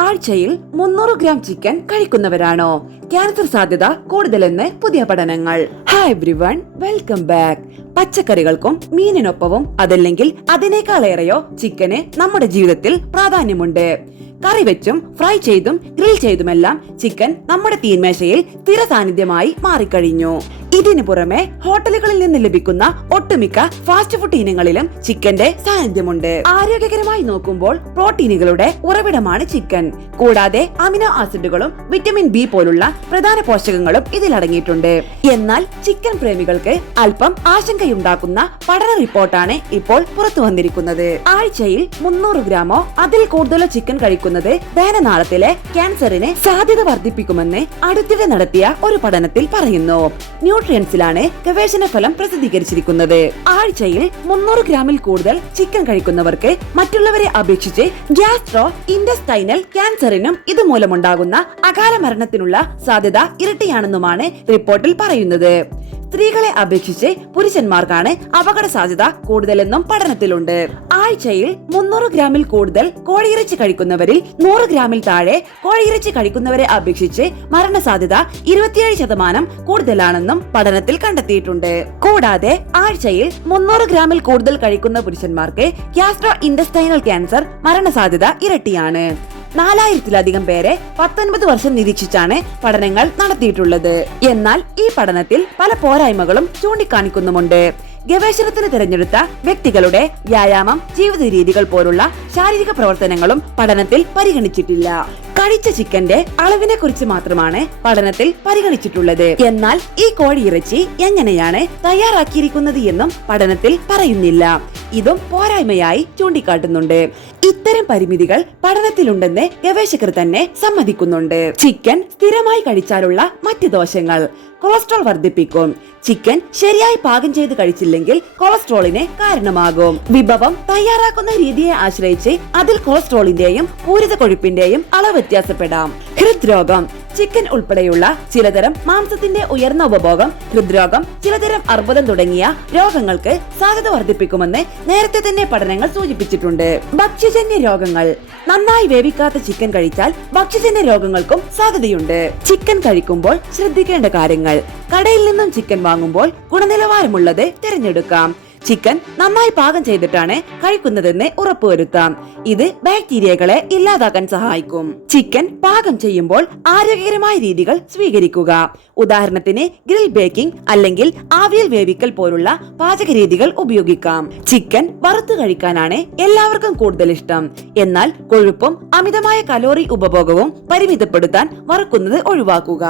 ആഴ്ചയിൽ 300 gram chicken കഴിക്കുന്നവരാണോ cancer സാധ്യത കൂടുതലെന്ന് പുതിയ പഠനങ്ങൾ. Hi everyone, welcome back. പച്ചക്കറികൾക്കും മീനിനൊപ്പവും അതല്ലെങ്കിൽ അതിനേക്കാളേറെയോ ചിക്കന് നമ്മുടെ ജീവിതത്തിൽ പ്രാധാന്യമുണ്ട്. കറി വെച്ചും ഫ്രൈ ചെയ്തും ഗ്രിൽ ചെയ്തുമെല്ലാം ചിക്കൻ നമ്മുടെ തീന്മേശയിൽ സ്ഥിര സാന്നിധ്യമായി മാറിക്കഴിഞ്ഞു. ഇതിനു പുറമെ ഹോട്ടലുകളിൽ നിന്ന് ലഭിക്കുന്ന ഒട്ടുമിക്ക ഫാസ്റ്റ് ഫുഡ് ഇനങ്ങളിലും ചിക്കന്റെ സാന്നിധ്യമുണ്ട്. ആരോഗ്യകരമായി നോക്കുമ്പോൾ പ്രോട്ടീനുകളുടെ ഉറവിടമാണ് ചിക്കൻ. കൂടാതെ അമിനോ ആസിഡുകളും വിറ്റമിൻ ബി പോലുള്ള പ്രധാന പോഷകങ്ങളും ഇതിലടങ്ങിയിട്ടുണ്ട്. എന്നാൽ ചിക്കൻ പ്രേമികൾക്ക് അല്പം ആശങ്കയുണ്ടാക്കുന്ന പഠന റിപ്പോർട്ടാണ് ഇപ്പോൾ പുറത്തു വന്നിരിക്കുന്നത്. ആഴ്ചയിൽ 300 ഗ്രാമോ അതിൽ കൂടുതലോ ചിക്കൻ കഴിക്കുന്നത് ദഹനനാളത്തിലെ ക്യാൻസറിന് സാധ്യത വർദ്ധിപ്പിക്കുമെന്ന് അടുത്തിടെ നടത്തിയ ഒരു പഠനത്തിൽ പറയുന്നു. ന്യൂട്രിയൻസിലാണ് ഗവേഷണ ഫലം പ്രസിദ്ധീകരിച്ചിരിക്കുന്നത്. ആഴ്ചയിൽ 300 ഗ്രാമിൽ കൂടുതൽ ചിക്കൻ കഴിക്കുന്നവർക്ക് മറ്റുള്ളവരെ അപേക്ഷിച്ച് ഗ്യാസ്ട്രോ ഇൻഡസ്റ്റൈനൽ ക്യാൻസറിനും ഇതുമൂലമുണ്ടാകുന്ന അകാല മരണത്തിനുള്ള സാധ്യത ഇരട്ടിയാണെന്നുമാണ് റിപ്പോർട്ടിൽ പറയുന്നത്. സ്ത്രീകളെ അപേക്ഷിച്ച് പുരുഷന്മാർക്കാണ് അപകട സാധ്യത കൂടുതലെന്നും പഠനത്തിലുണ്ട്. ആഴ്ചയിൽ 300 ഗ്രാമിൽ കൂടുതൽ കോഴിയിറച്ചി കഴിക്കുന്നവരിൽ 100 ഗ്രാമിൽ താഴെ കോഴിയിറച്ചി കഴിക്കുന്നവരെ അപേക്ഷിച്ച് മരണസാധ്യത 27% കൂടുതലാണെന്നും പഠനത്തിൽ കണ്ടെത്തിയിട്ടുണ്ട്. കൂടാതെ ആഴ്ചയിൽ 300 ഗ്രാമിൽ കൂടുതൽ കഴിക്കുന്ന പുരുഷന്മാർക്ക് ഗ്യാസ്ട്രോ ഇൻഡസ്റ്റൈനൽ ക്യാൻസർ മരണസാധ്യത ഇരട്ടിയാണ്. 4000-ലധികം പേരെ 19 വർഷം നിരീക്ഷിച്ചാണ് പഠനങ്ങൾ നടത്തിയിട്ടുള്ളത്. എന്നാൽ ഈ പഠനത്തിൽ പല പോരായ്മകളും ചൂണ്ടിക്കാണിക്കുന്നുമുണ്ട്. ഗവേഷണത്തിന് തിരഞ്ഞെടുത്ത വ്യക്തികളുടെ വ്യായാമം, ജീവിത രീതികൾ പോലുള്ള ശാരീരിക പ്രവർത്തനങ്ങളും പഠനത്തിൽ പരിഗണിച്ചിട്ടില്ല. കഴിച്ച ചിക്കന്റെ അളവിനെ കുറിച്ച് മാത്രമാണ് പഠനത്തിൽ പരിഗണിച്ചിട്ടുള്ളത്. എന്നാൽ ഈ കോഴിയിറച്ചി എങ്ങനെയാണ് തയ്യാറാക്കിയിരിക്കുന്നത് എന്നും പഠനത്തിൽ പറയുന്നില്ല. ഇതും പോരായ്മയായി ചൂണ്ടിക്കാട്ടുന്നുണ്ട്. ഇത്തരം പരിമിതികൾ പഠനത്തിലുണ്ടെന്ന് ഗവേഷകർ തന്നെ സമ്മതിക്കുന്നുണ്ട്. ചിക്കൻ സ്ഥിരമായി കഴിച്ചാലുള്ള മറ്റ് ദോഷങ്ങൾ: കൊളസ്ട്രോൾ വർദ്ധിപ്പിക്കും. ചിക്കൻ ശരിയായി പാകം ചെയ്ത് കഴിച്ചില്ലെങ്കിൽ കൊളസ്ട്രോളിന് കാരണമാകും. വിഭവം തയ്യാറാക്കുന്ന രീതിയെ ആശ്രയിച്ച് അതിൽ കൊളസ്ട്രോളിന്റെയും പൂരിത കൊഴുപ്പിന്റെയും അളവ് വ്യത്യാസപ്പെടാം. ഹൃദ്രോഗം: ചിക്കൻ ഉൾപ്പെടെയുള്ള ചിലതരം മാംസത്തിന്റെ ഉയർന്ന ഉപഭോഗം ഹൃദ്രോഗം, ചിലതരം അർബുദം തുടങ്ങിയ രോഗങ്ങൾക്ക് സാധ്യത വർദ്ധിപ്പിക്കുമെന്ന് നേരത്തെ തന്നെ പഠനങ്ങൾ സൂചിപ്പിച്ചിട്ടുണ്ട്. ഭക്ഷ്യജന്യ രോഗങ്ങൾ: നന്നായി വേവിക്കാത്ത ചിക്കൻ കഴിച്ചാൽ ഭക്ഷ്യജന്യ രോഗങ്ങൾക്കും സാധ്യതയുണ്ട്. ചിക്കൻ കഴിക്കുമ്പോൾ ശ്രദ്ധിക്കേണ്ട കാര്യങ്ങൾ: കടയിൽ നിന്നും ചിക്കൻ വാങ്ങുമ്പോൾ ഗുണനിലവാരമുള്ളത് തിരഞ്ഞെടുക്കാം. ചിക്കൻ നന്നായി പാകം ചെയ്തിട്ടാണ് കഴിക്കുന്നതെന്ന് ഉറപ്പുവരുത്താം. ഇത് ബാക്ടീരിയകളെ ഇല്ലാതാക്കാൻ സഹായിക്കും. ചിക്കൻ പാകം ചെയ്യുമ്പോൾ ആരോഗ്യകരമായ രീതികൾ സ്വീകരിക്കുക. ഉദാഹരണത്തിന് ഗ്രിൽ ബേക്കിംഗ് അല്ലെങ്കിൽ ആവിയിൽ വേവിക്കൽ പോലുള്ള പാചക രീതികൾ ഉപയോഗിക്കാം. ചിക്കൻ വറുത്തു കഴിക്കാനാണ് എല്ലാവർക്കും കൂടുതൽ ഇഷ്ടം. എന്നാൽ കൊഴുപ്പും അമിതമായ കലോറി ഉപഭോഗവും പരിമിതപ്പെടുത്താൻ വറുക്കുന്നത് ഒഴിവാക്കുക.